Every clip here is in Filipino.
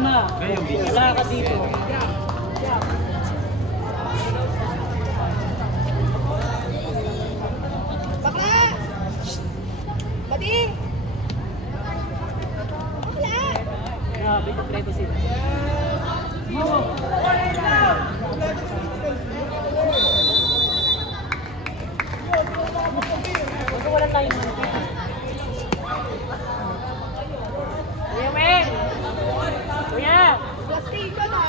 na. Isa ka dito. Bakla! Bading! Bakla! Grabe, kompleto sila. Huwag wala tayong mga. Kuya Weng! Kuya! Plastico na!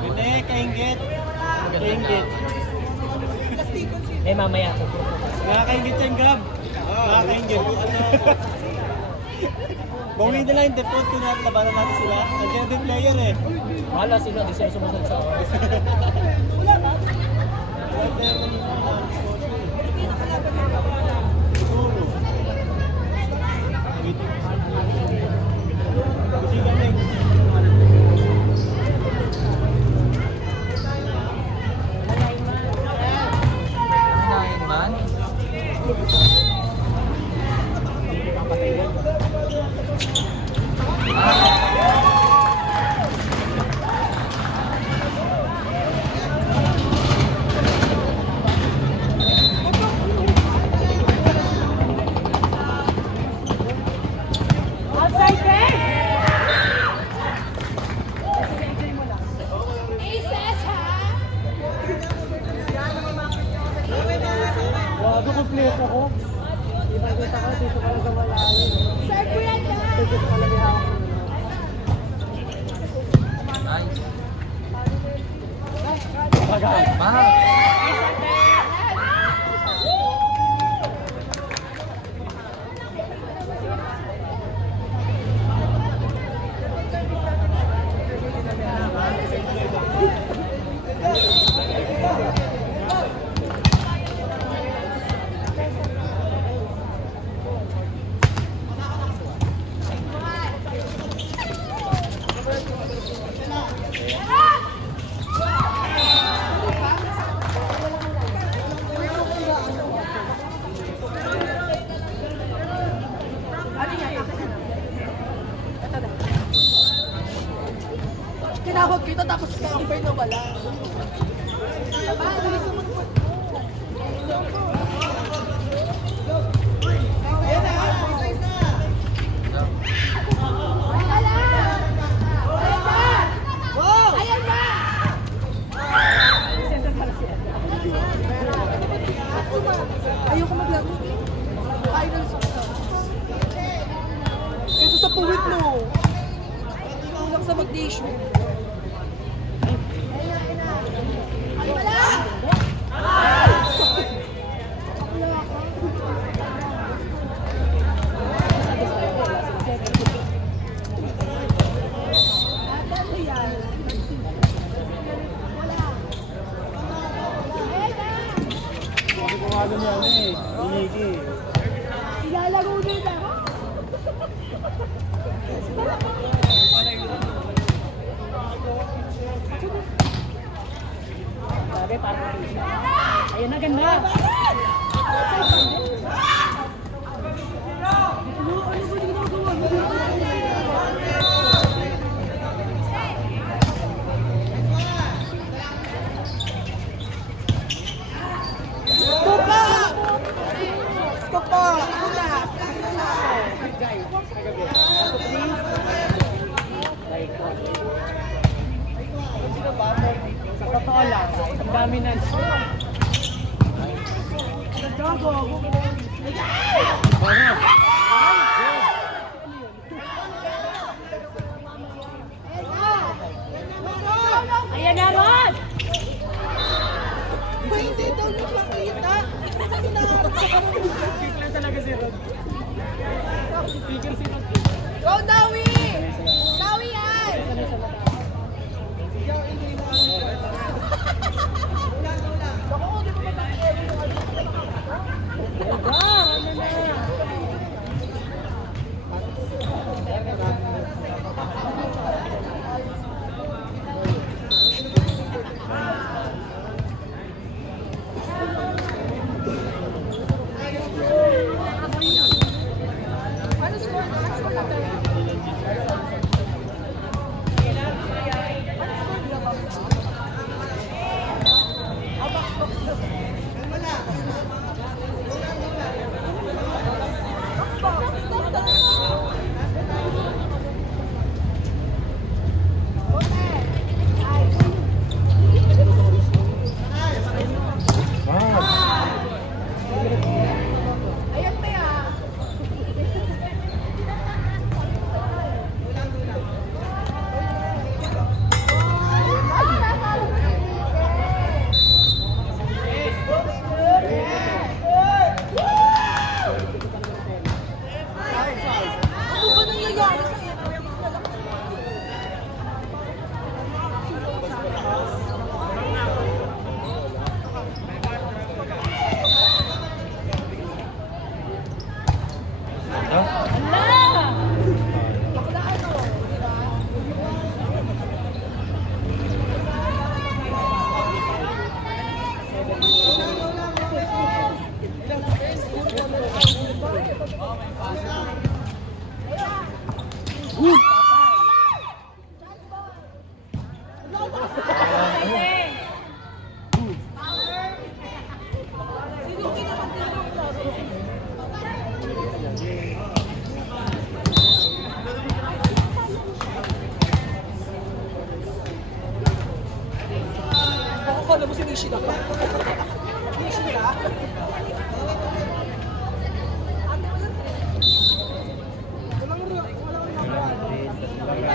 Bine, kainggit. Kainggit. Eh, mamaya ako. Nakakainggit yan, Gab. Nakakainggit. Kung hindi na lang yung default, labanan natin sila. Nandiyan din player eh. Wala sila, di sila sumusunod sa oras. Wala na? Siguro. Hindi galing. Outside game! Aces, ha? Wag kompleto ko. Di ba kita ka dito ka lang sa wala. Sir, kuya na! Dito ka lang hawak. Tinawag kita tapos number na wala. Ayoko maglaro. Finals ko. Kasi sa puwit mo. Kulang sa mag-tissue. Sabi ko nga doon yan eh. Inigi. Ilalaro nila. Grabe, parang ayun na, ganda. Stop po! Una! Sa totoo lang, ang dami na. Ayan na, Rod! Ba, hindi daw nagpakita. Speaker talaga si Rod. Speaker si Rod. Go, Dawi! Dawi yan! Ano score?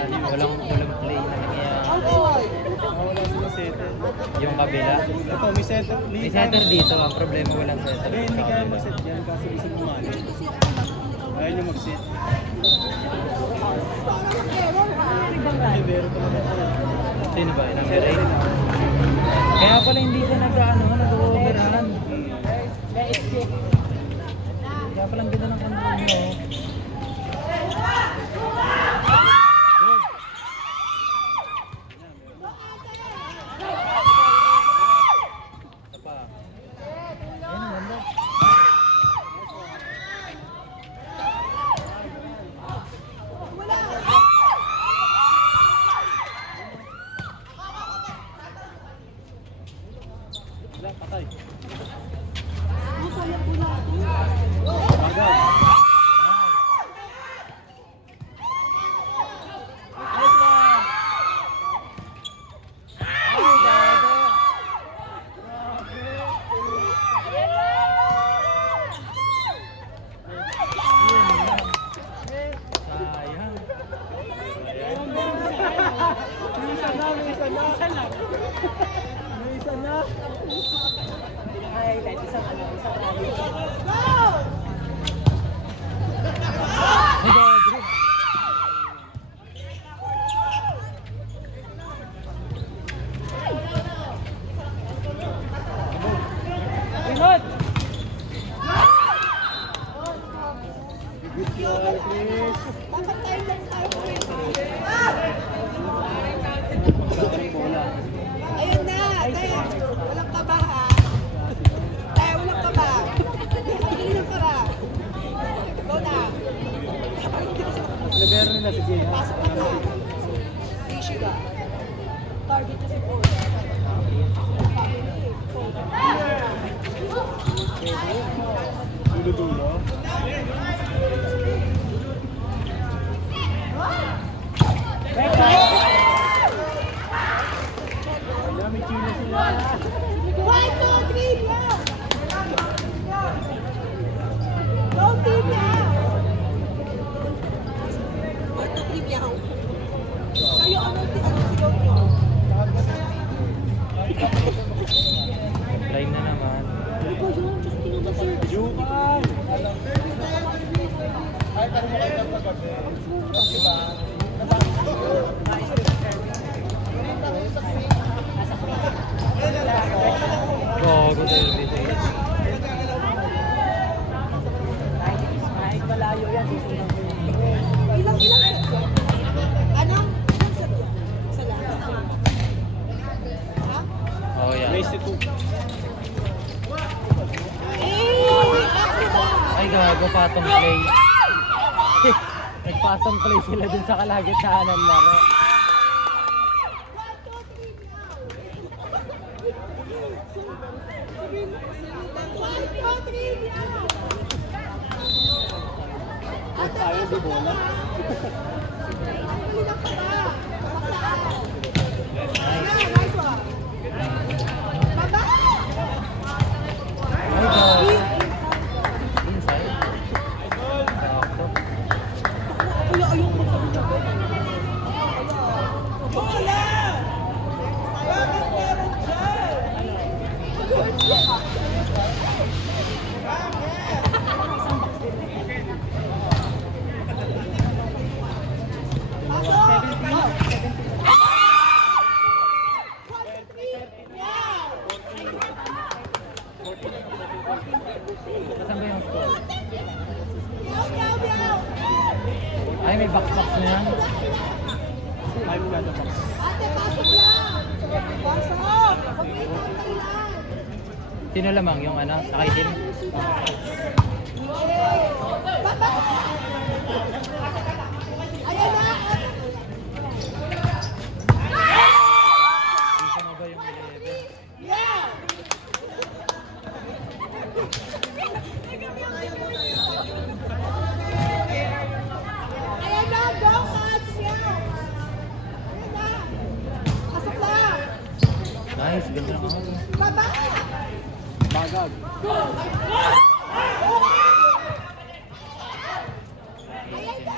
walang play na nangyayari. Outside. Wala sila setter. Yung kabila. Ito, may setter. May setter dito, ang problema walang setter. Hindi kaya mag-set dyan kasi gusto bumalik. Ayaw nyo mag-set. Hindi, meron talaga ito. Sino ba? Ilang rate? Kaya pala hindi siya nag-overrun. Kaya pala ang ganda ng control nyo. Isa pa. Ayun, ang ganda. Wala, patay. Masaya po natin. Bagay. Sayang. May isa na. Highlight, isang rally. Ito, group. Pinot! Good call, Chris. Dapat tayo lang tayo. Saan bola? Ayun na, tayo. Walang kaba ha. Tayo, walang kaba. Pagiging ng kaba. Go na. Libero nila si Jay. Pasok na ka. Issue ka. Target kasi po. Dulo-dulo. Wala, may chino sila. 1, 2, 3, yeah! Go team, yeah! 1, 2, 3, yeah! Kayo, ano sigaw niyo? Line na naman. Ano ba yun? Just tingnan mo, sir. Jukan! Gogo service eh. Kahit malayo yan, susunod ko yan. Ilang set yan? Ano? Ilang set yan? Isa lang. Ha? Oh, yeah. Race to 2. Ay, gago, patong play. Nagpatong play sila dun sa kalagitnaan ng laro. Tayo di bola. Nice one. Baba! Ay, gago. Inside. Sakto. Kuya, ayoko magsabi-sabi. Bola! Bakit meron dyan? Saan ba yung score? Ay, may box-box na yan. 5 kada box. Ate, pasok lang! Pasok! Pag-wait lang lang! Sino lamang yung ano, nakaitim? Baba! Ayan na! Dito mo ba yung 11? Yeah! Ayan na! Go, Cats! Yeah! Ayan na! Pasok lang! Nice, ganda ng ako. Baba! Bagag. Ayan na!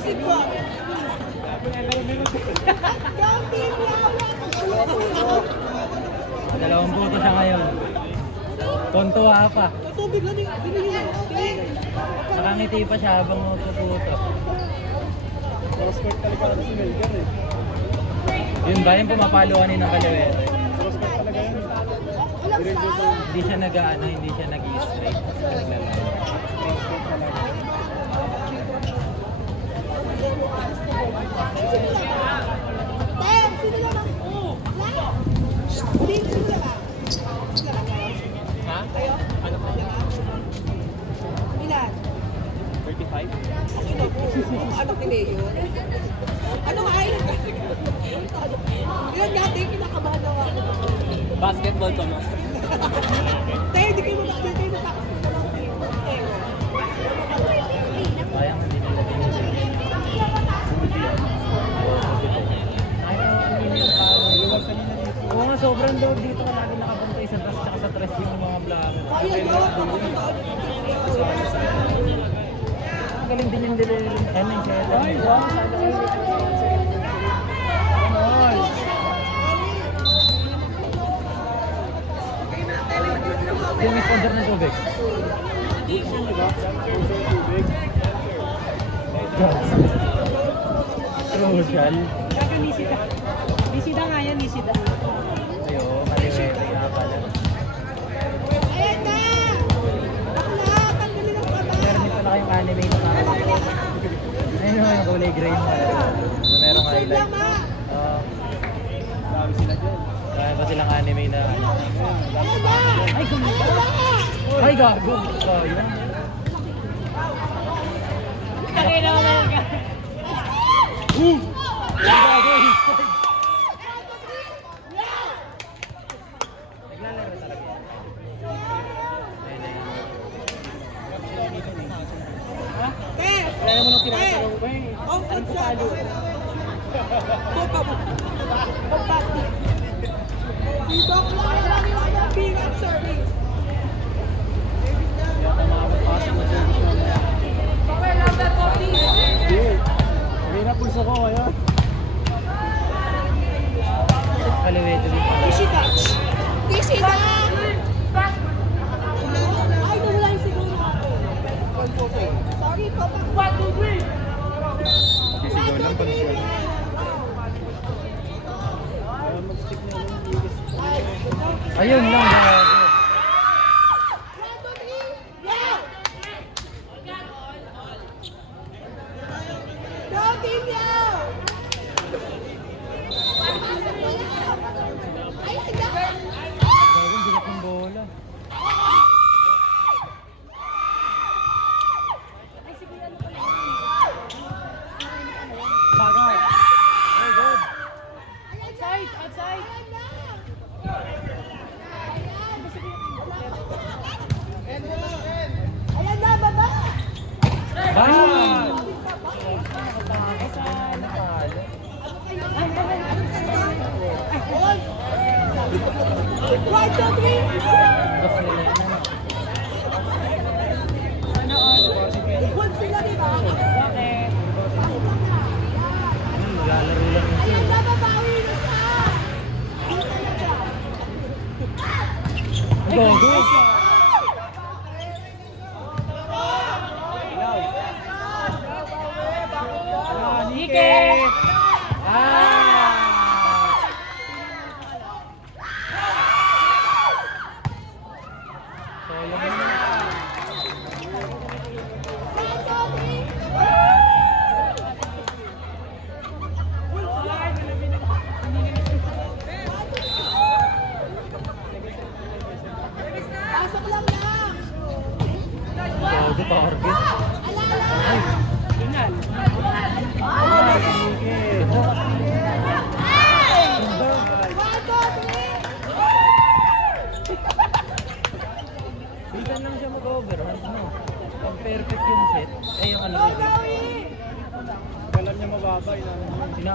Isip ko. Go Team Yao! Dalawang puto siya ngayon. Tontuwa pa. Tubig lang yung binigyan. Nakangiti pa siya habang magpuputo. Prospect talaga ako si Melgar eh. Yun ba yung pumapaluanin ng Kalawete? Prospect talaga yun. Walang sound. Hindi siya nag-ano, hindi siya nag-i-straight. Tem, sino lang ang... Hindi, sino lang ang... Ha? Kayo? Ano pa? Ilan? 35? Okay na po. Anak ni Leo. Ano nga, ilan ka? Ilan nga, Tem, kinakabahan ako. Basketball to, no? Tem, hindi kayo matakas na lang. Tem. Sayang hindi nila pinili. Oo nga, sobrang load dito ka lagi nakapunta sa tas tsaka sa tres yung mga vlogger. Kaya yun. Ang galing din yung delivery. Ano yung share? Ay, wow. Yung sponsor ng tubig. Crucial. Kaka Nisida. Nisida nga yan, Nisida. Ayo, Kalawete nga pala. Ayan na! Bakla, tanggalin ang kaba. Meron din pala kayong anime na kakasin. Ayun naman yung kulay green. Merong Save highlight. lang, ma. Dami sila dyan. Kaya pa silang anime na ano. Ayan na! Ay, gumita! Ayan na! Ay, gago! Sayang. Kanina ko na lang. Gago! Naglalaro talaga yan. Ayun na yan. Te! Kaya mo nang tinatanong ba eh. Oh, what's up? Buka mo. Pagpasti. Si Doc lang yung big up service. Yata makapagpasok na service mo na. Hindi. Hindi na pulso ko ngayon. Kalawete din pala. Nishida. Nishida! Ay, nawala yung siguro ako. Sorry po. 1, 2, 3! Sisigaw lang pag Kaya mag-stick na lang yung biggest. Ayun lang, gago. Go Team Yao! Ayan na! Gago, ang bigat ng bola. Bagay. Ay, good. Outside, outside. Ayan na, baba! Bang! One, two, three! Gusto nila yan, ano? Good sila, di ba? Bakit? Naglalaro lang yun Ayan sila. na, babawi na siya! Ano talaga? Gago! Nike! Ah! So, yung One, two, three! Pasok lang lang! gago target. Alala! Tingnan. One, two, three! Bigan lang siya mag-overhand, no? Pag perfect yung set, ay yung ano Go, rin. Gawi! Alam niya mababa. Sina-underhand niya.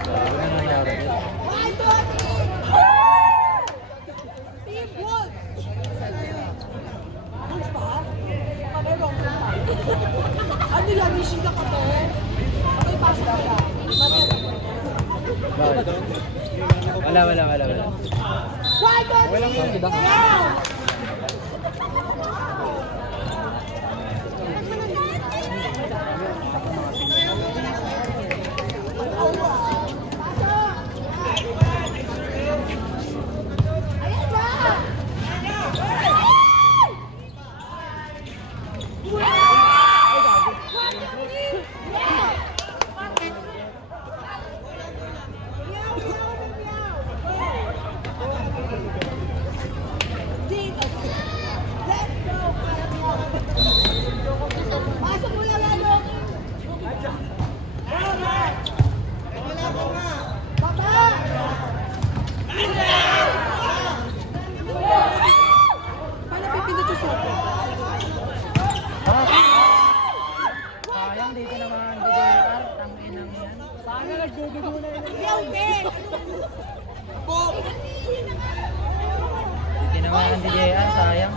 Gago na nangyari. One, two, three! Team Wolves! Wolves ba? Kami wrong. Ano lang Finishing ako, te. Okay, pasok ka lang. Mamaya. Bakit? Wala. One, two, three, go! Pasok mo lang, ano? Baba! Paano pipindot yung cellphone? Sayang, dito naman. DJR, tanginang yan. Sana nagdudugo na yun. Yaw, Ben! Boom! Dito naman ang DJR, sayang.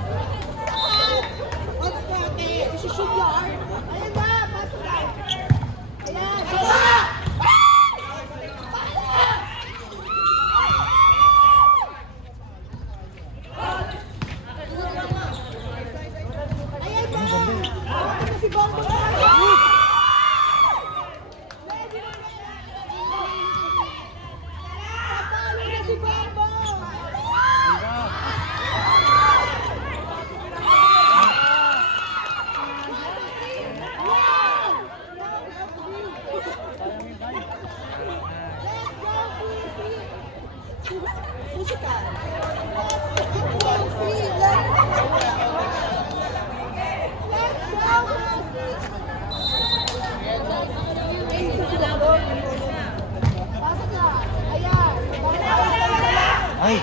What's that, eh? Isi-shoot yard. Ayan ba? Pasok ka. Ayan. Baba! Ayan ba? Ito na si Bongo. Patalo na si Bongo. Musical. Pasok na. Ayan. Ay!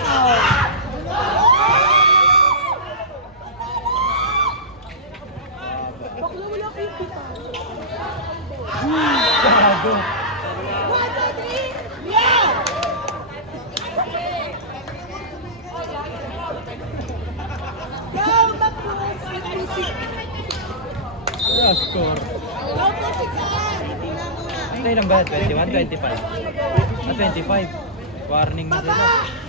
Bakla wala kayong pita. Gago! 1, 2, 3. Yeah! Go, Macruz! Music! Yeah, score. Go, musical! Ito ilang ba? 21? 25? Ah, 25. Warning na sila. Baba!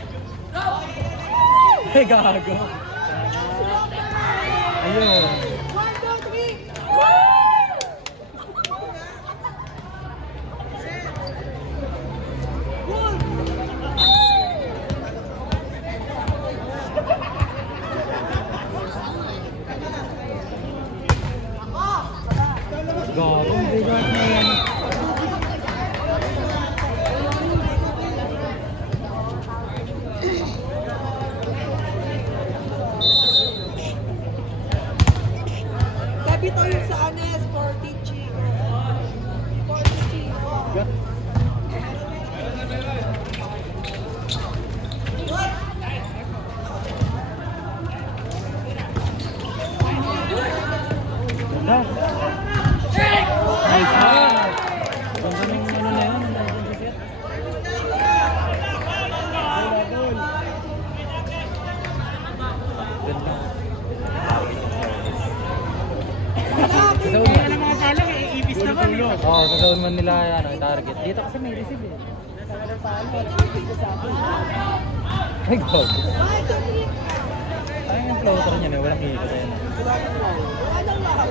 Ay, gago. Ayun. 1, 2, 3. Gago, ang bigat na yan. Gabi tayo sa Anes, Sporty Chico. Sporty Chico. Ganda. Nice one. Ganda ng ano na yun. Ganda. Sa zone Kaya man. ng mga salang, ibis naman. Oo, sa zone man nila yan ang target. Dito kasi may receive eh. Ay, gago. 1, 2, 3. Ay, yung floater niya, may walang hilo na yan. Anong lahat?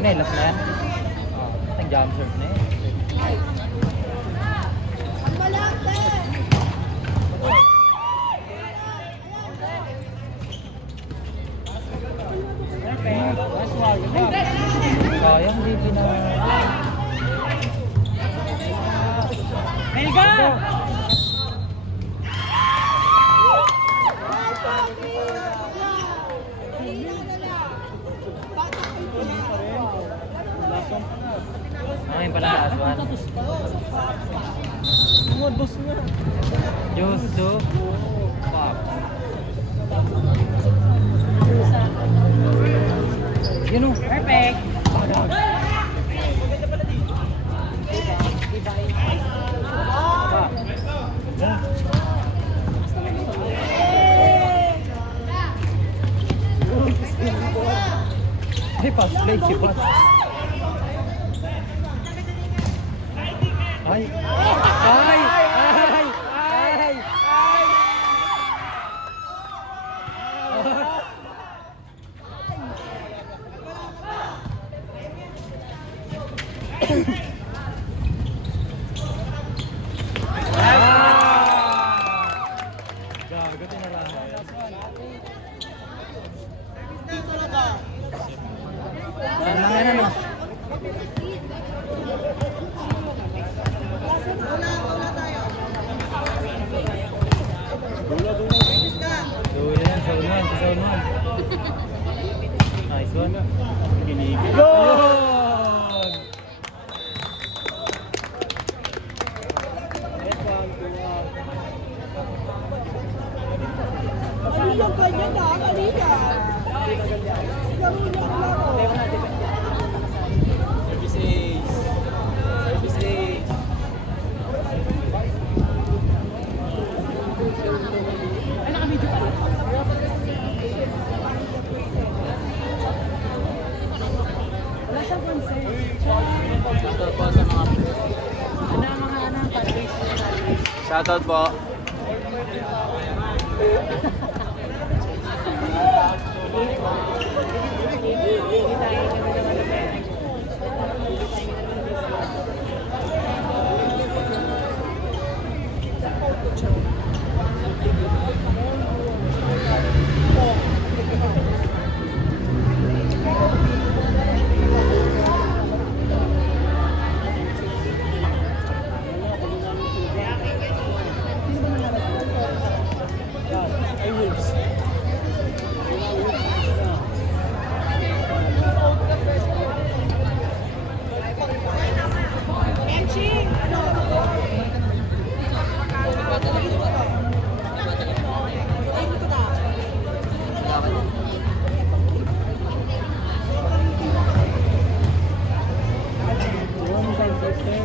Nelas na yan. Ang jump serve na yan. Ang malaki! Sayang, di pina... Melga! Ngayon pala last one. Modus na. Juice soup. Pop. Yun o. Perfect. fast play si Pat. Ay! Ay! Ay! Ay! Gago, tinarahan. Ano nga na, no? Dulo yan, sa unuan, sa unuan. Nice one. Kinigil. Yun! Mali yung ganyan na, mali ka. Laro niya ang laro. Services. Services. Wala siyang concern. Shoutout po sa mga... Ano ang mga touch-base mo sa alis? Shoutout po. Ay, Wolves. Enching! Ano? Ay, ito na. Yung sound system.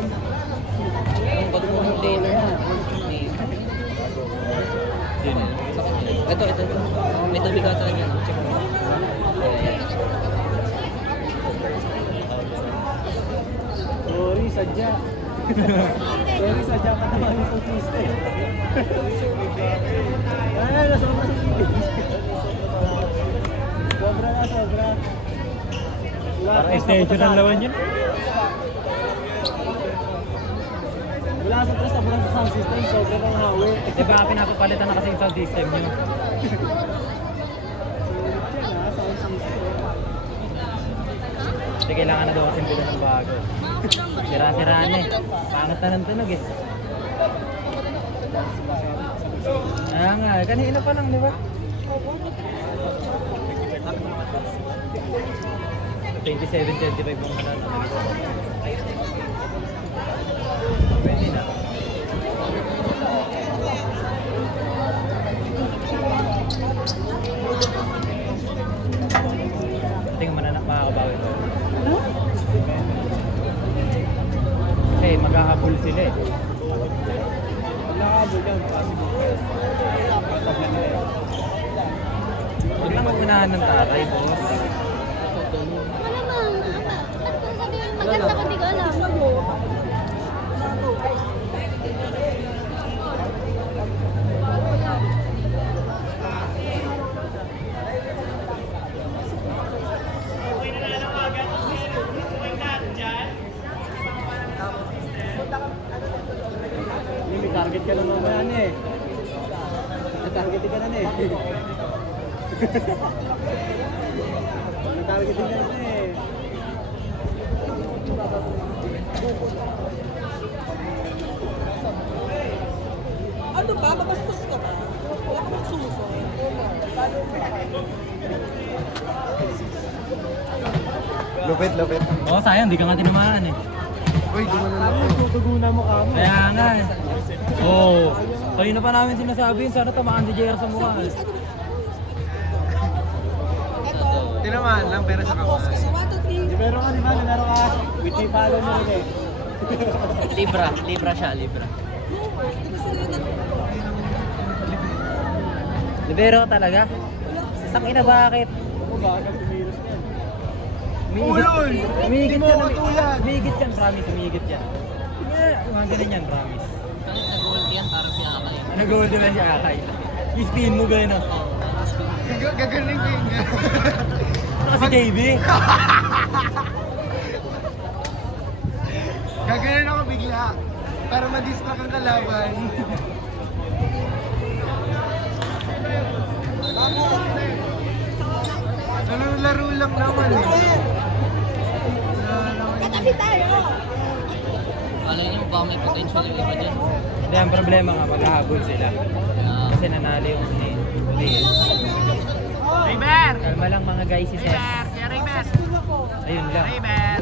Ang container na. Sino? Ito. May tubig ata niya. Check mo. Sorry, sadya. Sorry, sadya pa naman yung sound system. Ay, nasobra sa tubig. Sobra na, sobra. Parang extension ang lawan yun. Wala sa tres, sobrang sa sound system, sobrang ng hawi. Di ba pinapapalitan na kasi yung sound system nyo? Yan ah, sound system. Kasi kailangan na daw kasi bilo ng bago. Sira-siraan eh. Pangat na ng tunog eh. Kaya nga, kanina pa lang, di ba? 27-25 ang mananalo. Pwede na. Tingnan mo na makakabawi ko. Kasi maghahabol sila eh. Nakabol yan, possible. Huwag lang mag-unahan ng tatay, boss. Maganda ko, di ko alam. Hindi, may target ka na naman eh. May target ka na eh. May target ka na eh. Ano ba? Mabastos ka ba? Wala ka magsuso. Lupit. Oo, sayang, di ka nga tinamaan eh. Uy, gumana na. Ay, tutuguna mo ka mo. Kaya nga eh. Oo. Kanina pa namin sinasabi yun, sana tamaan si JR sa mukha eh. Ito. Tinamaan lang pero sa Tapos, kamay. kasi 1, 2, 3. Pero ka, di ba? Nalaro ka. Whitney follow mo rin eh. Libra siya, Libra. Di ba sila na? Libero ka talaga? Sakina bakit? Ako ba? Agad tumiros yan. Umihigit yan. Umihigit yan, promise. Umihigit yan. Mga ganun yan, promise. Nag-gold yan, parang si Akay. Nag-gold na si Akay. I-spin mo gano'n. Gagaling ko yun. Ano kasi KB? Gagaling ako bigla. Para ma-distract ang kalaban. Laro lang naman eh. Katabi tayo! Alam niyo, baka may potential yung iba dyan. Hindi, ang problema nga, maghahabol sila. Kasi nanalo yung huli. River! Kalma lang mga guys, si Seth. River! Ayun lang. River!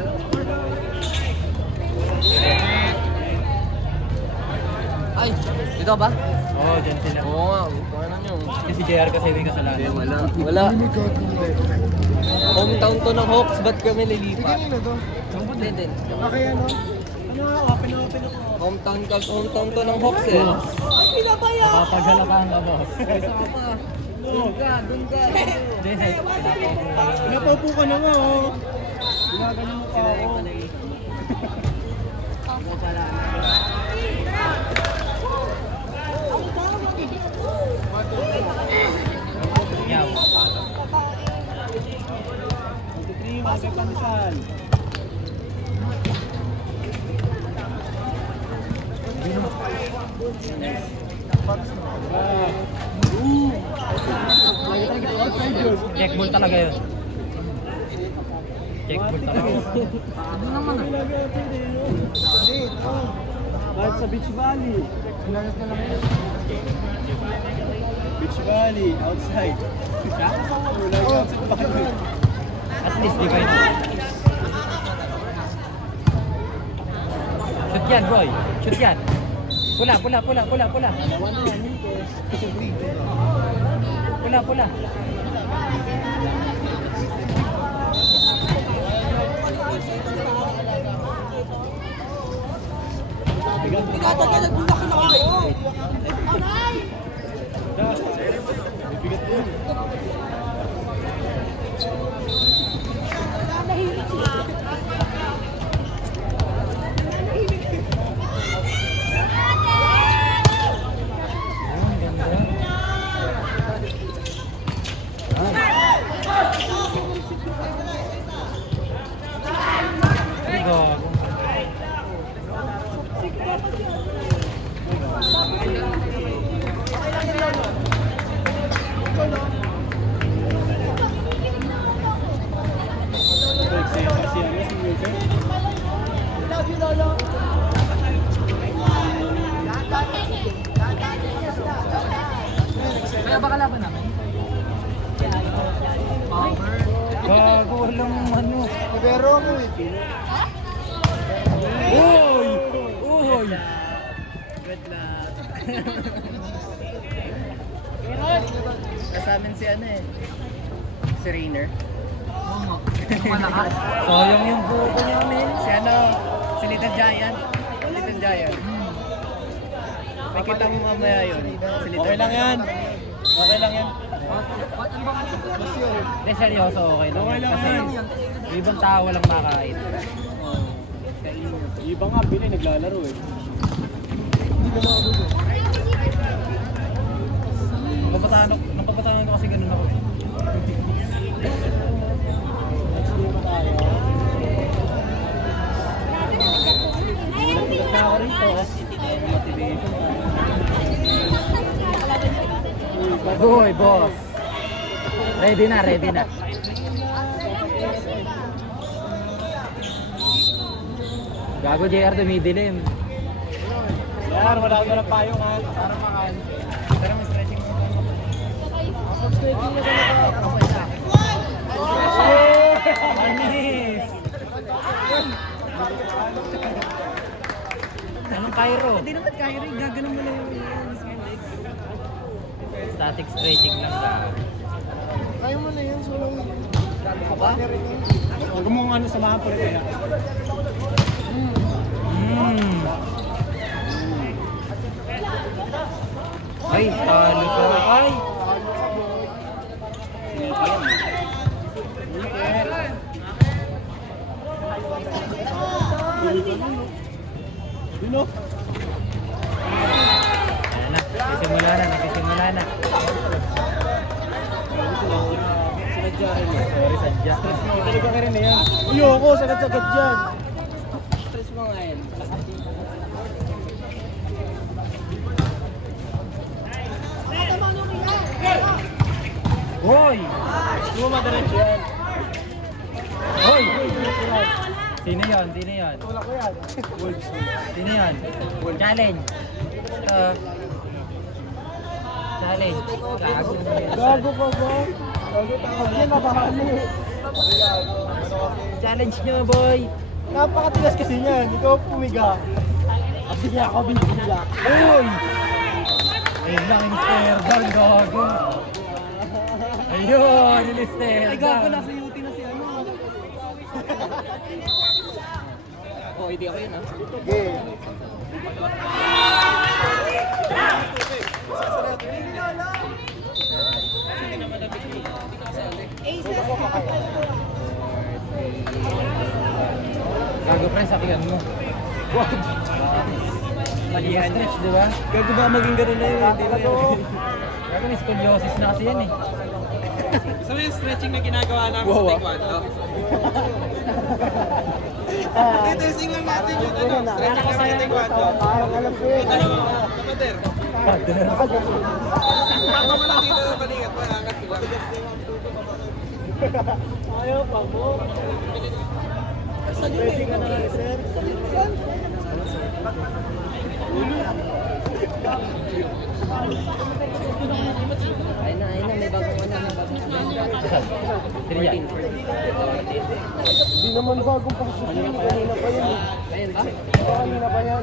Ay, dito ba? Oo, dyan sila. Oo nga, paano nyo? Kasi JR kasi may kasalanan. Wala. Hometown to ng Hawks, ba't kami lilipat? Kanino to? Hindi din. Okay ano? Hometown to ng Hawks eh. Ay, pinabaya! Papaghalakaan ka, boss. Doon ka. Hindi, Napapo ka na nga oh. Ginagano mo pa ako. Yaw. Masay pandesal. Check ball talaga yun. Check ball talaga. Kahit sa Beach Valley. Beach Valley, outside. Wala yung outside Valley. At least di kayo. Shoot yan, Roy. Shoot yan. Pula. Pula. Bigatan ka, nagbulak na ako kayo! Aray! Bigat mo. Nanahimik siya. Love you, Lolo. Kaya ba kalaban namin? Gago, walang ano. Pero ako eh. Uy! Uy! Good luck. Kasama si ano eh. Si Rainer. Oo. Sayang yung buko niya, men. Si ano, si Little Giant. Little Giant. May kita mo mamaya yun. Si Little Okay lang yan. Okay lang yan. Hindi, seryoso, okay lang. Okay lang Kasi yan. yung ibang tao walang makain. Yung iba nga, Pinoy naglalaro eh. Napapatayan ko kasi ganun ako eh. Ako rito. Motivation. Boy, boss. Ready na. Gago, JR, dumidilim. Yan, wala ko ng payong ha. Para makan. Pero may stretching mo. Stretching na ganito. Anis! Anong Cairo? Hindi naman kaya rin. Gaganon mo lang yung Static stretching lang ba? Kaya mo na yan. So, ka ba? huwag mo ano samahan po rin kaya. Ay, talo ka. Ay! Yoko, sagad-sagad yan. Stress mo nga yan. Hoy! Hindi mo madiretso yan. Hoy! Sino yan? Sino yan? Wala ko yan. Sino yan? Challenge. Challenge. Gago. Gago ka ba? Gago tawag yan, nabahali. Challenge nyo, boy. Napakatigas kasi niyan. Ikaw pumiga. At sige ako binigla. Uy! Ayun lang, Mr. Bal, gago. Ayun, yung Mr. Ay, gago, nasa UT na si ano. Oh, hindi ako yun, ha? Sige. Gago, pre, sakihan mo. Malihan stretch, di ba? Gago ba maging ganun na yun? Hindi ba yun? Gago, may scoliosis na kasi yan eh. Sa may stretching na ginagawa namin sa taekwondo. Testing lang natin yung stretching namin sa taekwondo. Alam ko yun. Kapader. Baka mo lang dito sa balikat, maangat ko lang. Ayaw pa mo. Pwede ka na, sir. Ayun na, may bagong ano, may bagong Sino yan? Hindi naman bagong pasok yun. Kanina pa yun. Ayun ba? Kanina pa yan.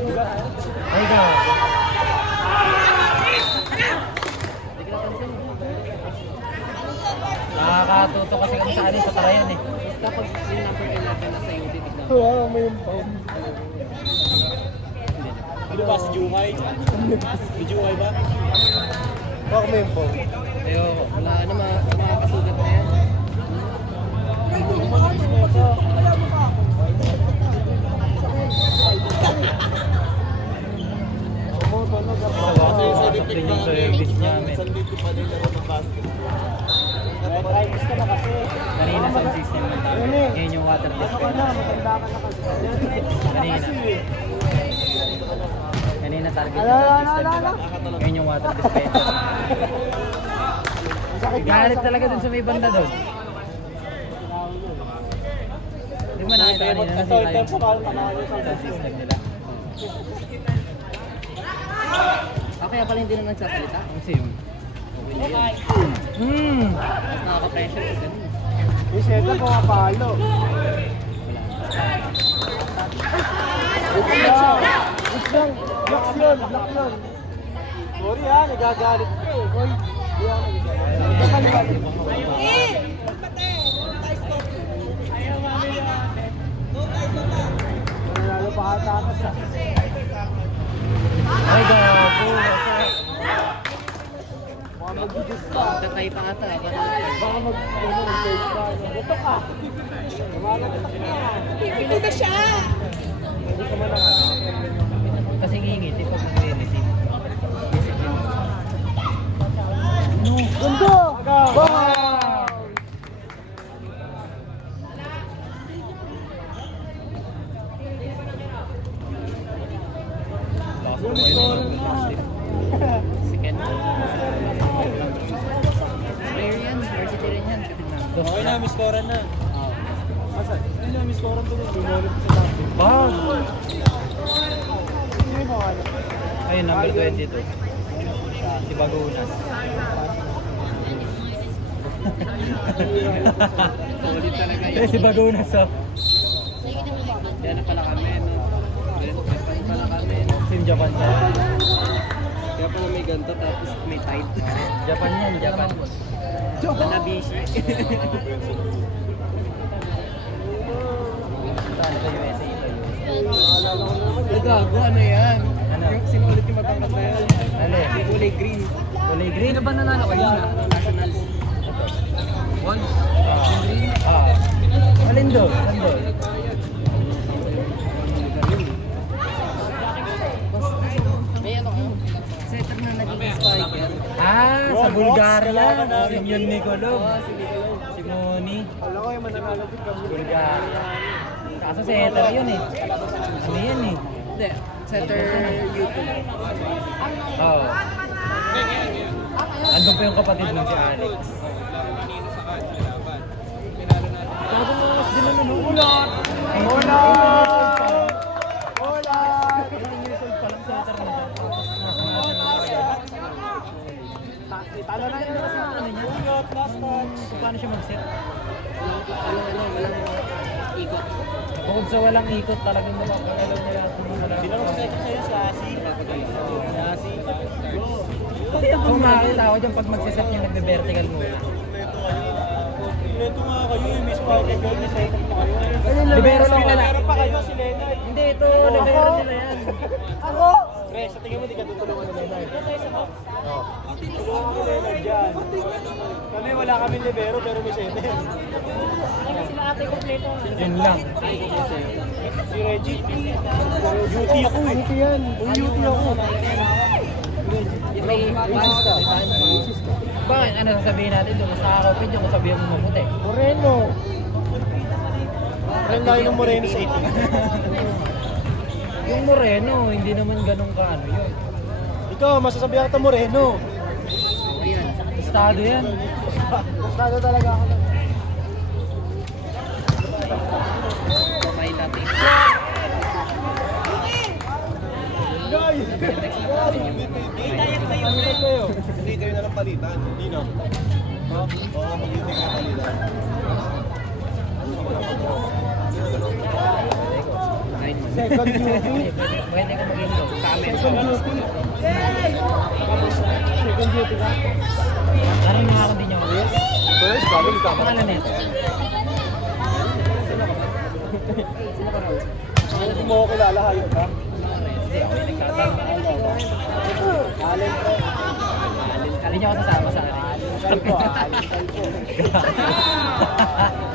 Ay, gago. Hindi ko napansin. Nakakatuto kasi kami sa alis sa tarayan eh. Basta pag yung number 11 nasa UT, tignan mo. Wala mo yung phone. Ano ba, si Jungay? Si Jungay ba? Baka mo yung phone. Ayoko, wala na mga kasugat na yan. Sa yung service niya, men. Practice ka na kasi. Kanina sound system. Ngayon yung water Ano ka dispenser. na? Matanda ka na kasi. Kanina. Kanina target yung Ala, sound ala, system, ala, diba? ala. Ngayon yung water dispenser. Galit talaga dun sa may banda dun. Di ba nakita kanina nasira yung sound system nila? Kaya pala hindi na nagsasalita. Ang sim. Mas nakaka-pressure kasi ganun. Yung setup ko mapalo. Wait lang. Block yun. Block yun. Sorry ha, nagagalit ko eh. Hoy. Di ako nagagalit. Nagagalit. Nanalo pa ata ako sa... Ay, gago. Baka mag-gigis ka. Tatay pa ata. Baka mag-search ka. Ito ka. Lumalatak na. Pipili na siya! Hindi ka man lang. Kasi ngingiti pag nag-receive. Gundo! Wow! Second. Player yan. Varsity rin yan. Okay na, miss Coran na. Asa? Hindi na, miss Coran to. Tumulit sa dati. Bang! Hindi mo ano. Ayun, number 22. Si Bagunas. Solid talaga Eh, yun. si Bagunas, oh. Yan na pala kami, no? Japan pala kami, no? Team Japan siya. Kaya pala may ganito tapos may tight. Japan yan, Japan. Hanabishi. Saan ito, USA ito? Nagago, ano yan? Ano? Yung sinulit yung matangkat na yan. Dali. Yung kulay green. Kulay green. Ano ba nanalo kayo na? Nationals. One? Alin doon? Saan doon? May ano ka? Setter na naging spiker. Ah, sa Bulgaria. Si Yun Nicolov. Oo, si Nicolai. Si Moni. Wala ko yung mananalo din kami. Bulga. Kaso center yun eh. Ano yan eh? Hindi, center YouTube. Oo. Andun pa yung kapatid nun si Alex. Sabi mo, mas din ano, ulat! Ulat! Ulat! 18 years old pa lang center na. Talo na yun. Ano niya? Ulat, last touch. Paano siya mag-set? Walang ikot. Bukod sa walang ikot, talagang napapagalaw niya lahat ng mga Sino ang set sa'yo? Si Asi? Si Asi? Kung makakita ako dyan, pag magsiset niya, nagbe-vertical muna. Leto nga kayo eh. Miss Parker kayo. Miss Aiton pa kayo. Libero lang wala. Libero pa kayo si Leonard. Hindi, ito, libero sila yan. Ako? Pre, sa tingin mo di ka tutulungan ni Leonard. Oo. Tulungan ko Leonard dyan. Kami wala kami libero pero may center. Yun lang. Si Reggie. Duty ako eh. Duty yan. Duty ako. Bakit? Ano sasabihin natin doon? Mas nakaka-open yung kung sabihin mo mabuti. Moreno. Friend tayo ng Moreno sa 18. Yung Moreno, hindi naman ganun ka ano yun. Ikaw, masasabihan kita Moreno. Estado yan. Bastado talaga ako. May natin. Guys! Hindi kayo na lang palitan. Hindi na. Oo, mag-ibig na palitan. Second duty. Pwede ka maging doon. Sa amin. Second duty. Second duty ka? Ano yung mga kundi niyo? First, babalik ka. Pangalan nito? Hindi mo ako kilala, hayop ka. Hindi, ako yung nagtatanong. Allen ko. Hindi niyo ako sasama sa akin. Allen ko.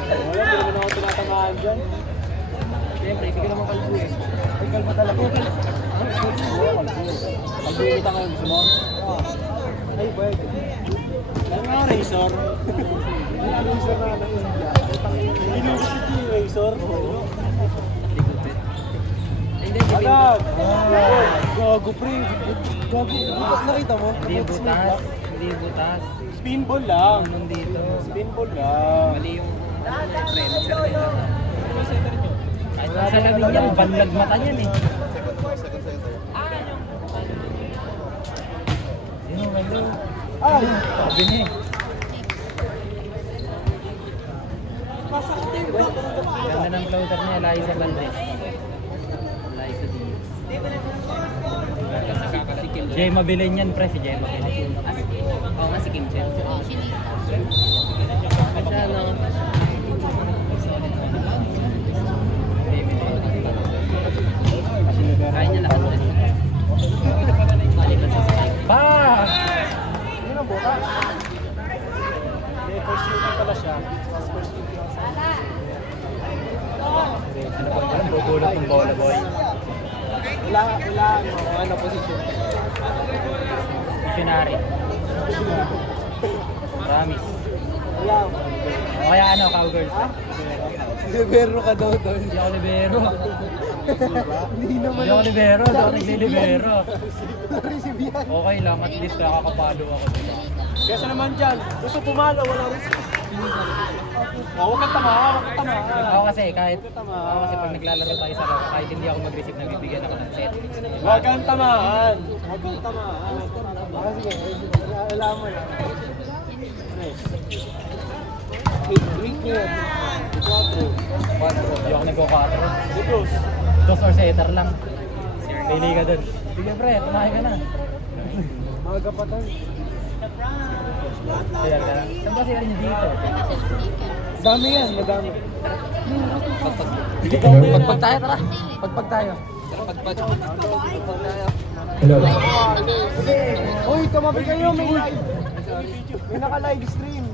Wala, hindi naman ako tinatamaan dyan. Siyempre, hindi ka naman kalbo eh. Ay, kalma talaga. Kalbo kita ngayon, gusto mo? Ay, pwede. Ano nga, Razor? Razor na ng India. University Razor. Hindi, Agad! Gago, pre. Gago, butas nakita mo? Hindi butas. Hindi butas. Spinball lang. Anong dito? Spinball lang. Mali yung trend. Kahit sa salamin yan, banlag mata niyan eh. Second center. Sino, hello? Ay! Sabi niya eh. Ganda ng floater niya, Liza Valdez. Liza Diaz. Si Kim Jay Mabilin yan, pre, si Jay Mabilin. Oo nga, si Kim Chen. Siya, no? Kaya niya lahat ulit. Maliban sa spike. Ba! Yun ang bukas. May first shooting pala siya. Tapos first shooting ako sa Ano ba yan? Bubulot ng bola, boy. ano, posisyon. Missionary. Promise. Wala. O kaya ano, cowgirls. Libero ka daw doon. Hindi ako libero. Hindi naman. Hindi ako libero, hindi ako naglilibero. Receive yan. Okay lang, at least nakakapalo ako dito. Kesa naman dyan, gusto pumalo, wala rin. Huwag kang tama, huwag kang tama. Ako kasi pag naglalaro tayo sa laro, kahit hindi ako mag-receive, nabibigyan ako ng set. Huwag kang tamaan. Huwag kang tamaan. Ah, sige, alam mo lang. Yes. 8-3 niya. 4. Hindi ako nagko-4. Dugos. Dos or setter lang. Pili ka dun. Sige pre, tumahin ka na. Mga kapatan. Share ka na. Saan ba sila niyo dito? Dami yan, madami. Pagpag tayo, tara. Pagpag tayo. Uy, tumabi kayo, may live. May naka-live stream.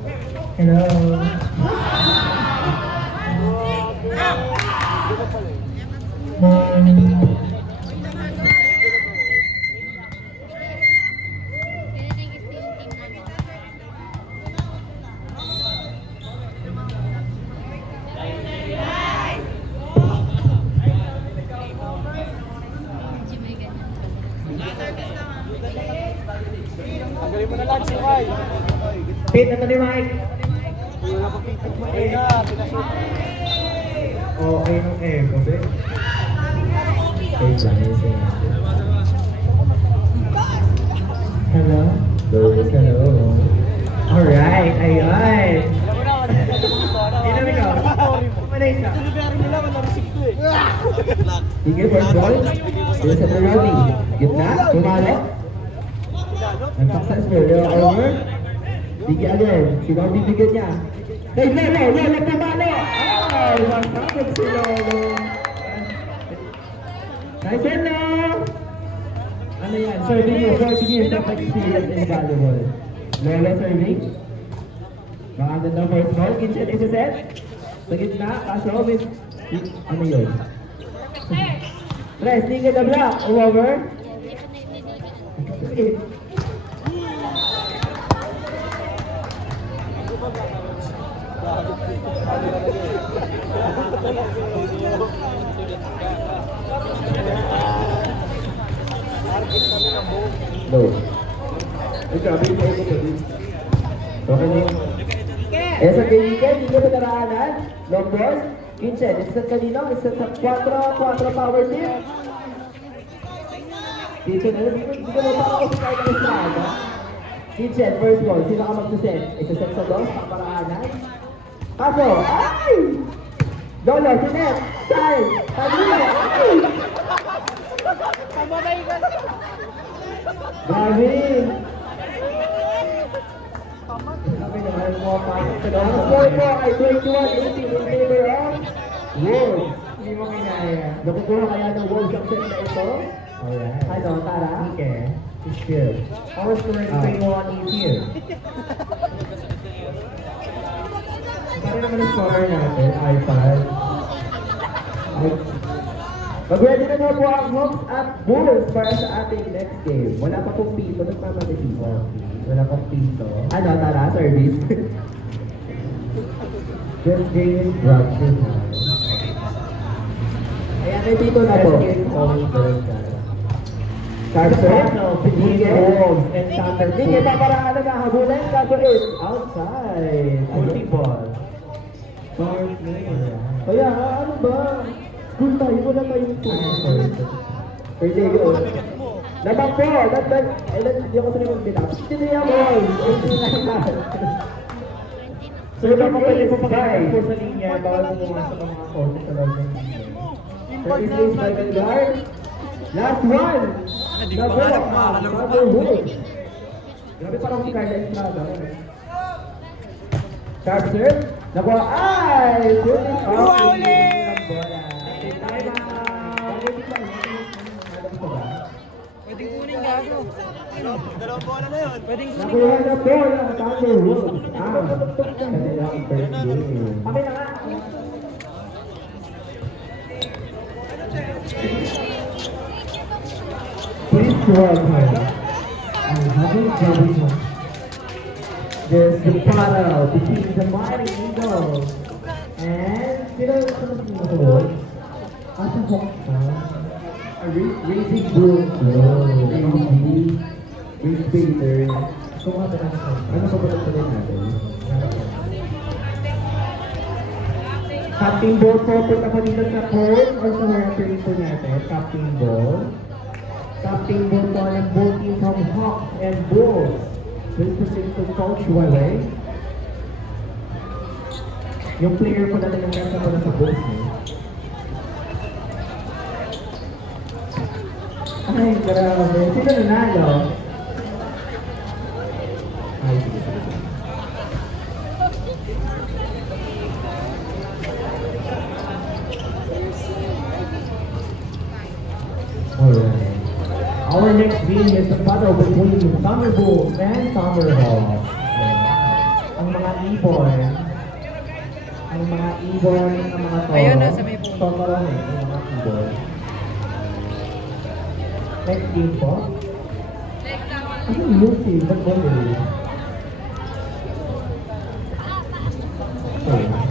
Galing mo na lang, Sukay. Pit na to ni Mike. Wala ko pitik mo. Ayun na, pinashoot. Okay nung kasi. Wait lang, Hello? Hello. Alright, ayun. Inom ikaw. Manay ka. Delivery nila, wala receipt ko eh. Sige, first ball. Dito sa Peroni. Gitna, tumalo. Nagpaksa spell. Over. Sige again. Sino ang bibigyan niya? Hey, Lolo! Lolo, tumalo! Ay, masakit si Lolo. Nice one na! Ano yan? Serving you 40 years of experience is valuable. Lolo serving. Baka ang ganda first ball. Kitchen is a set. Sa gitna, kaso with... Ano yun? Tres, tingin na block. Over. Low. Ay, grabe yung ego pa din. Okay na yun. Eh, sa kaibigan, hindi ka ba naraanan? Long ball. Kitchen, isa sa kanino? Isa sa 4 power team. Kitchen, hindi ka ba ako sa kahit ng estrada? Kitchen, first ball. Sino ka magsaset? Isa-set sa dos, paparaanan. Kaso, ay! Lolo, sinet! Side! Pagino! Ay! Grabe! Sabi naman mo, pasok sa loob. Ang score po ay 21-18 in favor of Wolves. Hindi mo kinaya. Nakukuha kaya ng Wolves ang set na ito? Alright. Ano, Tara? Okay. It's good. Our score is 21-18 here. Para naman ang score natin ay 5. Mag-ready na po ang Hawks at Bulls para sa ating next game. Wala pa pong pito, nagmamadali po. Wala pong pito. Ano, Tara, service? This game is brought to you. Ayan, may pito na po. Carson, Pinige, Wolves, and Thunder. Pinige, paparaan na habulan, kaso is outside. Multi-ball. Power player. Kaya, ano ba? School tayo, wala tayong tuloy. Pwede yun. Labang po! Hindi ako sanay mag-binap. Hindi niya mo! So, labang pwede po pagkakas po sa linya. Bawal mo pumasok ang mga court sa loob ng linya. Service place by Vanguard. Last one! Another Wolves. Grabe parang si Carla Estrada. Sharp serve. Nakuha. Ay! Ulit! Pwedeng kunin gago. Dalawang bola na yun. Pwedeng kunin Nakuha na po ng Thunder Wolves. Kanilang first game. Kami na nga. Please welcome and having trouble. There's the battle between the Mighty Eagles and sino yung sumunod? Asa Hawks pa? Racing Bulls. Race Bader. So nga ba natin? Ano pa ba nagtuloy natin? Captain Ball po, punta ko dito sa court or sa referee po natin. Captain Ball. Captain Ball po ng both team from Hawks and Bulls. Please proceed to Coach Wale. Yung player po natin ang nasa muna sa Bulls. Ay, grabe. Sino nanalo? Ay, sige. Alright. Our next game is the battle between Thunderbolts and Thunderhawks. Ang mga ibon, ang mga toro. Ayun, nasa may punto. Totoron eh, ang mga ibon. Next game po? Ano Lucy? Ba't ba yun? Sorry.